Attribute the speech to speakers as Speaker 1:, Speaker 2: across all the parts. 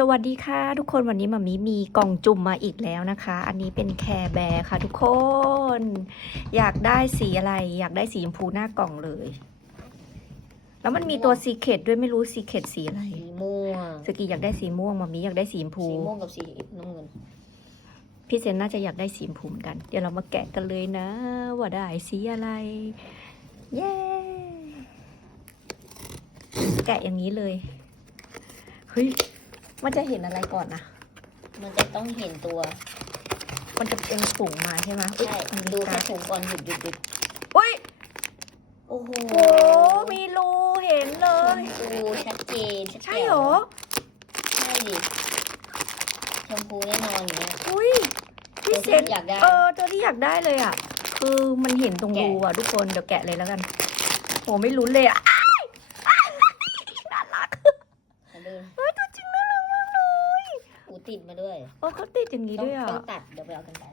Speaker 1: สวัสดีค่ะ ทุกคนวันนี้มามีมีกล่องจุ่มมาอีกแล้วนะคะ อันนี้เป็นแคร์แบร์ค่ะทุกคน อยากได้สีอะไร อยากได้สีชมพูหน้ากล่องเลย แล้วมันมีตัวซีเคดด้วยไม่รู้ซีเคดสีอะไร
Speaker 2: สีม่วง
Speaker 1: สกีอยากได้สีม่วงมามีอยากได้สีชมพู
Speaker 2: สีม่วงกับสีน้ำเงิน
Speaker 1: พี่เซนน่าจะอยากได้สีชมพูเหมือนกัน เดี๋ยวเรามาแกะกันเลยนะ ว่าได้สีอะไรเย้แกะอย่างนี้เลยเฮ้ย มันจะเห็นอะไรก่อนนะ
Speaker 2: มันจะต้องเห็นตัว
Speaker 1: มันจะเป็นสูงมาใช่ไหมอุ๊ย
Speaker 2: ใช่
Speaker 1: มันมี
Speaker 2: ดู
Speaker 1: กา
Speaker 2: แค่
Speaker 1: ร
Speaker 2: ถุงก่อนหยุดหยุดหยุด
Speaker 1: อุ้ย
Speaker 2: โอ้โห
Speaker 1: โอ้มีรูเห็นเลย
Speaker 2: ดูชัดเจนชัด
Speaker 1: ใช่
Speaker 2: แจ๋ว
Speaker 1: เหรอ
Speaker 2: ใช่ดิชมพูแน่นอนอย่างเงี้ย
Speaker 1: อุ้ยพี่เซน
Speaker 2: ตัวที่อยากได้
Speaker 1: เออตัวที่อยากได้เลยอะ คือมันเห็นตรง
Speaker 2: แกะ
Speaker 1: รูอะทุกคนเดี๋ยวแกะเลยแล้วกันโหไม่ลุ้นเลยอะอ้ายอ้ายน่ารัก
Speaker 2: มาดู
Speaker 1: เฮ้ยตัวจริงน่ารักมากเลย
Speaker 2: อู ติดมาด้วย
Speaker 1: โอ้เขาติดอย่างนี้
Speaker 2: ต้อง
Speaker 1: ด้วยอะ
Speaker 2: ต้องตัดเดี๋ยวไปเอากันไกล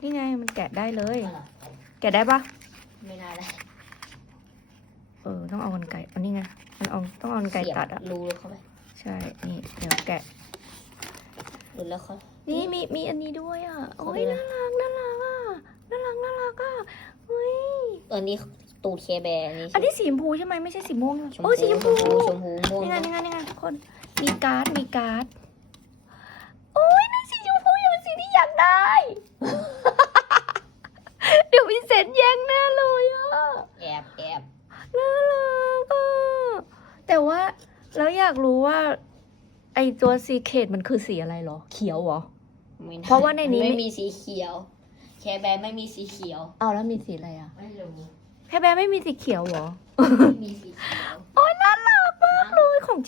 Speaker 1: นี่ไงมันแกะได้เลย
Speaker 2: เอาล่ะ
Speaker 1: แกะได้ปะ
Speaker 2: ไม่น่าได้
Speaker 1: เออต้องเอากันไกรอันนี้ไงมันเอาต้องเอากันไกร
Speaker 2: เสียบ
Speaker 1: ตัดอะ
Speaker 2: รูเข้าไป
Speaker 1: ใช่นี่เดี๋ยวแกะ
Speaker 2: รูแล้วเขา
Speaker 1: นี่มีมีอันนี้ด้วยอะโอ้ย
Speaker 2: เขาดู
Speaker 1: น่ารักน่ารักอะน่ารักน่ารักอะเฮ้ย
Speaker 2: เออนี่ตูดเคแบร์นี่
Speaker 1: อันนี้สีชมพูใช่ไหมไม่ใช่สีม่วงใช่ไหม
Speaker 2: ชม
Speaker 1: โอ้ยสีชมพู
Speaker 2: ชมพูม่วง
Speaker 1: นี่ไงนี่ไงนี่ไงทุกคนมีการ์ดมีการ์ด โอ้ยนี่สีชมพูยังเป็นสีที่ อยากได้ เดี๋ยวพี่เซนแย่งแน่เลยอะ
Speaker 2: แอบแอบ
Speaker 1: น่ารักอะแต่ว่าแล้วอยากรู้ว่า ไอตัวซีเคดมันคือสีอะไรเหรอ เขียวเหรอ
Speaker 2: ไม่ได้
Speaker 1: เพราะว่าในนี้
Speaker 2: ไม่มีสีเขียว แคแบร์ไม่มีสีเขียว
Speaker 1: เอาแล้วมีสีอะไรอะ
Speaker 2: ไม่รู้
Speaker 1: แค่แบร์ไม่มีสีเขียวเหรอ
Speaker 2: ไม่มีสีเขียว
Speaker 1: โอ้ยน่ารักมาก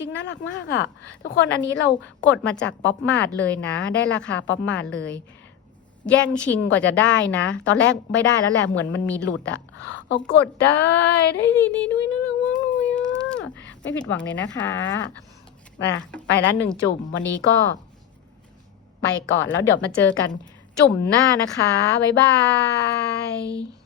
Speaker 1: จริงน่ารักมากอะ ทุกคนอันนี้เรากดมาจากป๊อปมาร์ทเลยนะ ได้ราคาป๊อปมาร์ทเลย แย่งชิงกว่าจะได้นะ ตอนแรกไม่ได้แล้วแหละเหมือนมันมีหลุดอะเอากดได้ได้ดีนี่ด้วยน่ารักมากเลยอะไม่ผิดหวังเลยนะคะมาไปแล้วหนึ่งจุ่มวันนี้ก็ ไปก่อนแล้วเดี๋ยวมาเจอกันจุ่มหน้านะคะ บ๊ายบาย